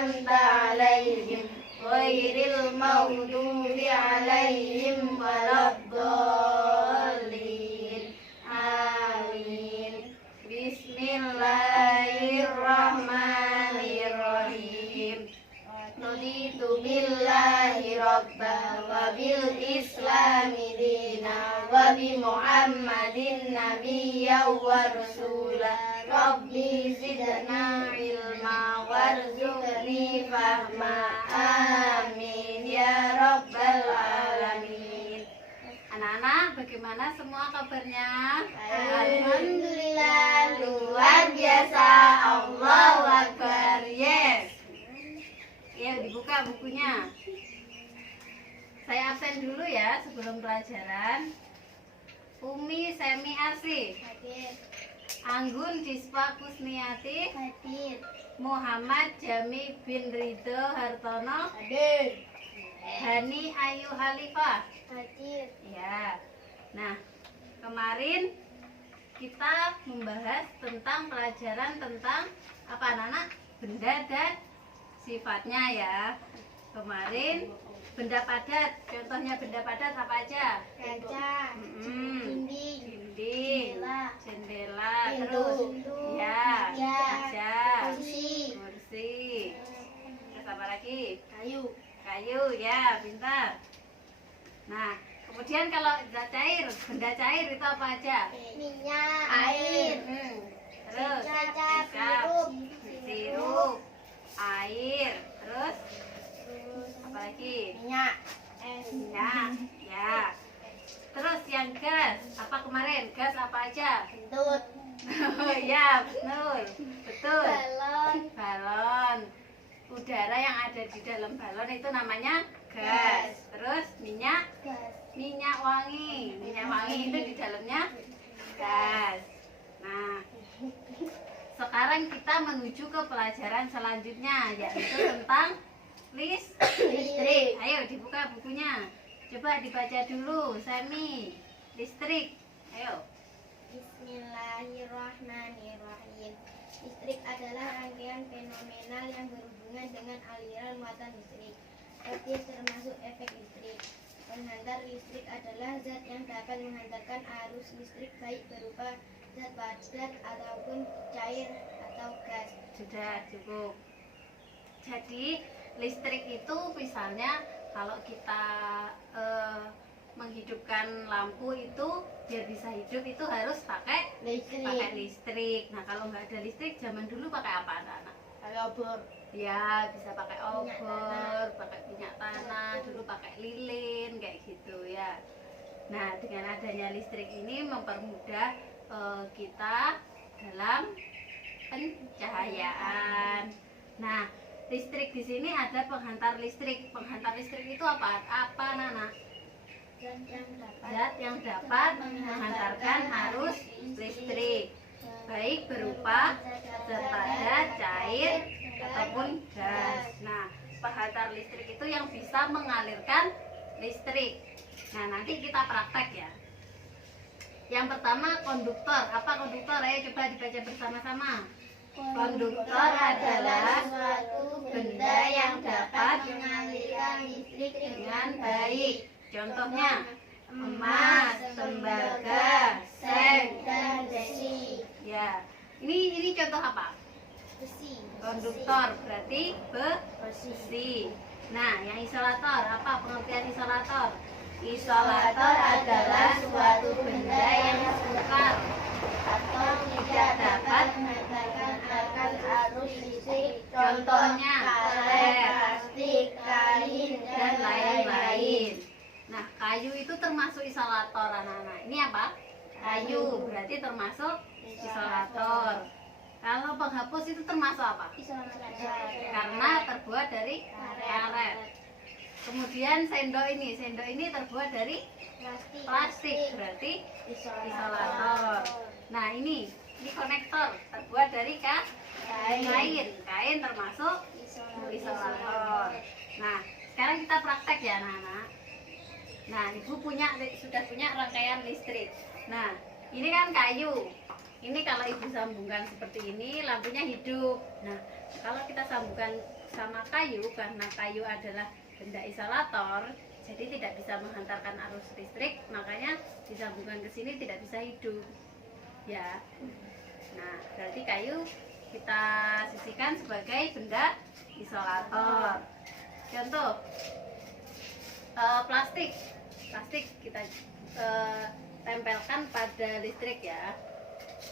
أنعمت عليهم غير المغضوب عليهم ولا الضالين آمين. Bismillahirrahmanirrahim. Raditu billahi rabba wa bil islami dina wa bi muhammadin nabiyya wa rasula. Rabbi zidna ilma warzuqni fahma. Amin ya rabbal alamin. Anak-anak, bagaimana semua kabarnya? Alhamdulillah, Luar biasa. Allahu Akbar. Yes. Ya, dibuka bukunya. Saya absen dulu ya sebelum pelajaran. Umi Semi Asih, hadir. Anggun Dispa Kusniati, Hadir. Muhammad Jami bin Ridho Hartono, Hadir. Hani Ayu Halifah. Hadir. Ya. Nah, kemarin kita membahas tentang pelajaran tentang apa anak-anak? Benda dan sifatnya ya. Kemarin benda padat. Contohnya benda padat apa aja? Kaca. Dinding. Dinding, jendela, Pintu. terus ya, Meja. meja, Kursi. kursi. Terus apa lagi? Kayu. Kayu ya, pintar. Nah, kemudian kalau cair, benda cair itu apa aja? Minyak. Air. Terus Kecap. kecap, Sirup. sirup, air, terus apa lagi? Minyak. Es. Minyak, ya. Terus yang gas, apa kemarin? Gas apa aja? Kentut. Ya, betul, betul. Balon. Balon. Udara yang ada di dalam balon itu namanya gas. Terus minyak, Gas. minyak wangi. Minyak wangi itu di dalamnya gas. Nah, sekarang kita menuju ke pelajaran selanjutnya, yaitu tentang listrik. Ayo dibuka bukunya. Coba dibaca dulu, Semi. Listrik. Ayo. Bismillahirrahmanirrahim. Listrik adalah rangkaian fenomenal yang berhubungan dengan aliran muatan listrik. Seperti termasuk efek listrik. Penghantar listrik adalah zat yang dapat menghantarkan arus listrik baik berupa zat padat ataupun cair atau gas. Sudah cukup. Jadi listrik itu misalnya kalau kita menghidupkan lampu itu biar bisa hidup itu harus pakai listrik. Nah kalau nggak ada listrik zaman dulu pakai apa anak-anak? Pakai obor. Ya bisa pakai Minyak obor, pakai minyak tanah, dulu pakai lilin kayak gitu ya. Nah dengan adanya listrik ini mempermudah kita dalam pencahayaan. Nah listrik di sini ada penghantar listrik. Penghantar listrik itu apa? Apa Nana? Zat yang dapat menghantarkan arus listrik, baik berupa zat padat, cair, ataupun gas. Nah, penghantar listrik itu yang bisa mengalirkan listrik. Nah, nanti kita praktek ya. Yang pertama konduktor. Apa konduktor? Ayo coba dibaca bersama-sama. Konduktor adalah suatu benda yang dapat mengalirkan listrik dengan baik. Contohnya emas, tembaga, seng, dan besi. ya. Ini contoh apa? Besi. Konduktor berarti besi. Nah, yang isolator apa pengertian isolator? Isolator adalah suatu benda yang sukar Atau tidak dapat menghantarkan arus listrik. Contohnya karet, plastik, kain, dan lain-lain. Nah, kayu itu termasuk isolator anak-anak. Ini apa? Kayu berarti termasuk isolator. Kalau penghapus itu termasuk apa? Karena terbuat dari karet. Kemudian sendok ini terbuat dari plastik berarti isolator. Nah ini konektor terbuat dari kain termasuk isolator. Nah sekarang kita praktek ya anak-anak. Nah ibu sudah punya rangkaian listrik. Nah ini kan kayu. Ini kalau ibu sambungkan seperti ini lampunya hidup. Nah kalau kita sambungkan sama kayu, karena kayu adalah benda isolator, jadi tidak bisa menghantarkan arus listrik, makanya disambungkan ke sini tidak bisa hidup. Ya. Nah, berarti kayu kita sisihkan sebagai benda isolator. Contoh, plastik kita tempelkan pada listrik ya.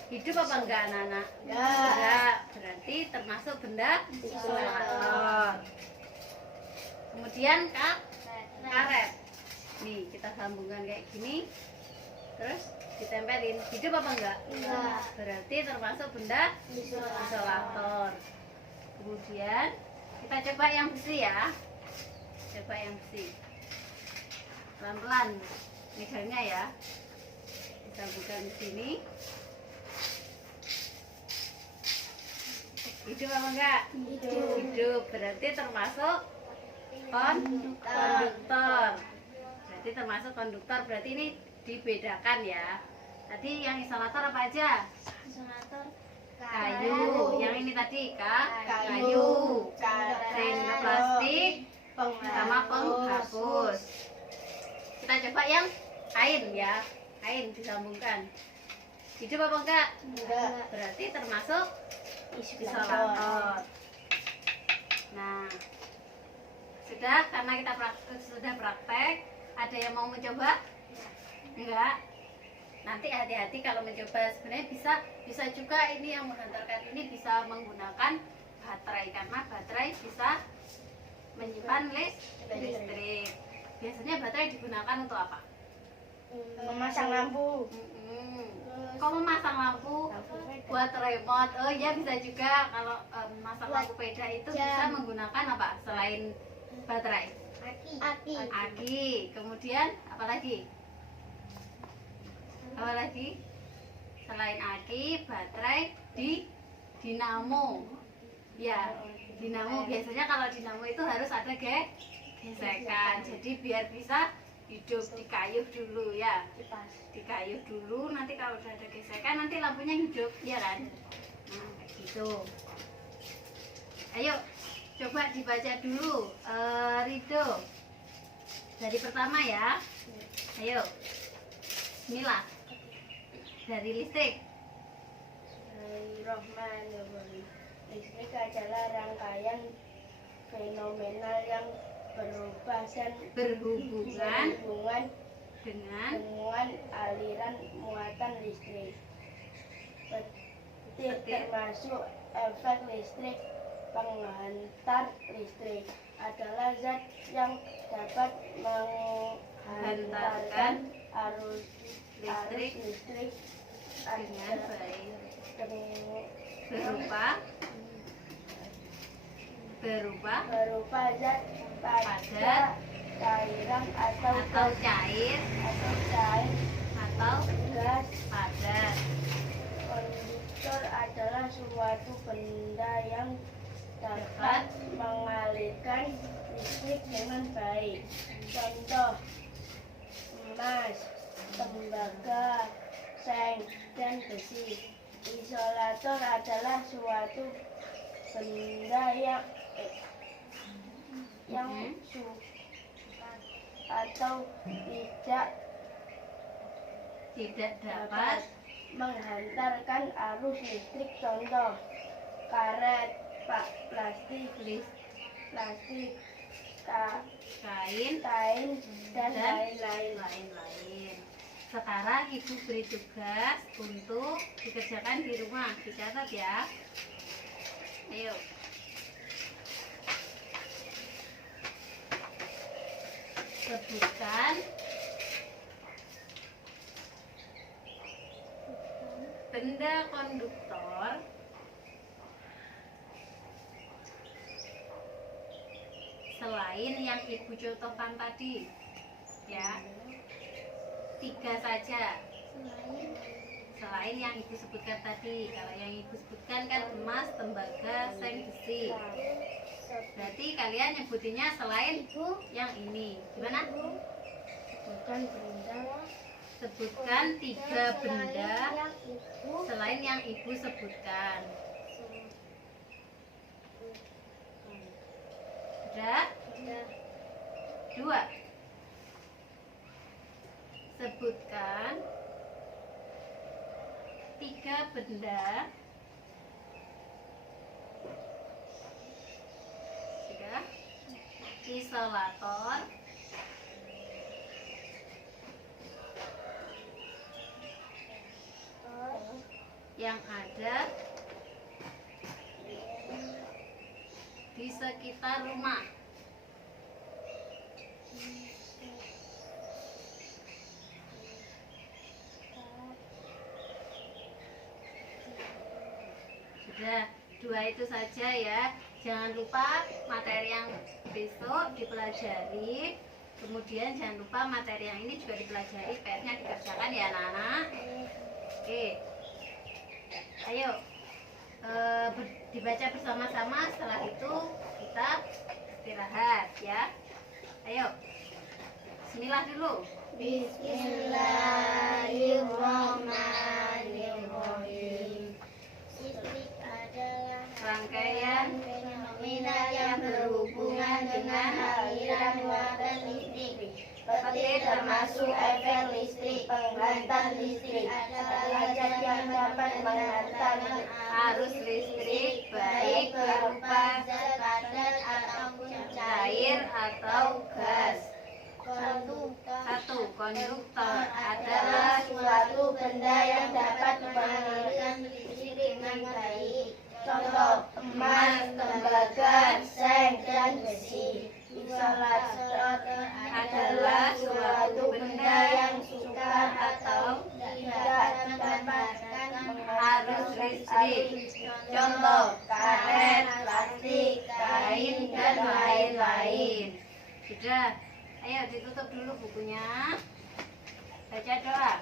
Hidup apa enggak anak-anak? Enggak. Berarti termasuk benda isolator. Kemudian karet. Nih, kita sambungkan kayak gini. Terus ditempelin. Hidup apa enggak? Enggak. Berarti termasuk benda isolator. Kemudian kita coba yang besi ya. Coba yang besi. Pelan-pelan megangnya ya. Disambungkan di sini. Hidup apa enggak? Hidup. Berarti termasuk konduktor. Berarti termasuk konduktor. Berarti ini dibedakan ya. Tadi yang isolator apa aja? Isolator Kayu. Yang ini tadi kayu. Stainless plastik sama penghapus. Kita coba yang kain ya. Kain disambungkan. Hidup apa enggak? Enggak. Berarti termasuk isolator. Nah, sudah, karena kita sudah praktek, ada yang mau mencoba? Enggak. Nanti hati-hati kalau mencoba. Sebenarnya bisa juga ini yang menghantarkan ini bisa menggunakan baterai, karena baterai bisa menyimpan listrik. Biasanya baterai digunakan untuk apa? Memasang lampu. Kok memasang lampu? Buat remote. Oh iya, bisa juga. Kalau memasang lampu peda itu bisa menggunakan apa selain baterai? Aki. Kemudian apa lagi? Selain aki, baterai, dinamo. Ya, dinamo. Biasanya kalau dinamo itu harus ada gesekan. Jadi biar bisa hidup, dikayuh dulu ya. Dikayuh dulu, nanti kalau udah ada gesekan nanti lampunya hidup, ya kan? Nah, kayak gitu. Ayo, coba dibaca dulu, Rido. Dari pertama ya. Ayo. Bismillah. Dari listrik. Bismillahirrahmanirrahim. Listrik adalah rangkaian fenomenal yang berubah dan Berhubungan dengan aliran muatan listrik. Petir termasuk efek listrik. Penghantar listrik adalah zat yang dapat menghantarkan arus listrik dengan baik. Berupa zat pada cairan atau cair atau gas. padat. Konduktor adalah suatu benda yang dapat mengalirkan listrik dengan baik. Contoh, emas, tembaga, seng, dan besi. Isolator adalah suatu benda yang atau tidak dapat menghantarkan arus listrik. Contoh, karet, plastik, kain, dan lain-lain. Sekarang ibu beri tugas untuk dikerjakan di rumah, dicatat ya. Ayo. Sebutkan benda konduktor selain yang ibu contohkan tadi ya. 3 saja selain yang ibu sebutkan tadi. Kalau yang ibu sebutkan kan emas, tembaga, seng, besi. Berarti kalian nyebutinnya selain yang ini. Gimana? Sebutkan 3 benda selain yang ibu sebutkan. 2. Sebutkan 3 benda isolator yang ada di sekitar rumah. Sudah, 2 itu saja ya. Jangan lupa materi yang besok dipelajari. Kemudian jangan lupa materi yang ini juga dipelajari. PR-nya dikerjakan ya anak-anak. Oke. Ayo dibaca bersama-sama. Setelah itu kita istirahat ya. Ayo. Bismillah dulu. Bismillahirrahmanirrahim. Listrik adalah Rangkaian fenomena yang berhubungan dengan aliran muatan listrik. Petir termasuk efek listrik. Penghantar listrik adalah zat yang dapat menghantar arus listrik baik berupa zat padat ataupun cair atau gas. Konduktor 1. Konduktor adalah suatu benda yang dapat mengalirkan listrik dengan baik. Contoh, emas, tembaga, seng, dan besi. Isolator adalah suatu benda yang sukar atau tidak mendapatkan arus listrik. Contoh, karet, plastik, kain, dan lain-lain. Sudah, ayo ditutup dulu bukunya. Baca doa.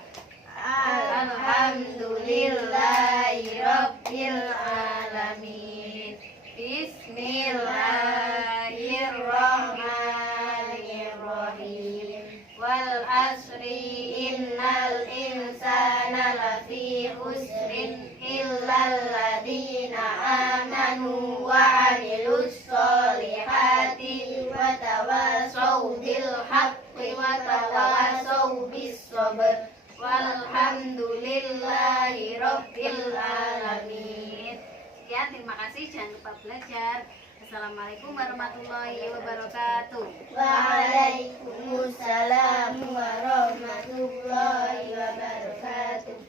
Alhamdulillahirabbil alamin. Bismillahirrahmanirrahim. Wal asri innal insana lafi khusrin illal ladzina amanu wa 'amilus sholihati wa tawasaw bil haqqi wa tawasaw bis sabr. Walhamdulillahi rabbil alamin. Sekian, terima kasih. Jangan lupa belajar. Assalamualaikum warahmatullahi wabarakatuh. Waalaikumsalam warahmatullahi wabarakatuh.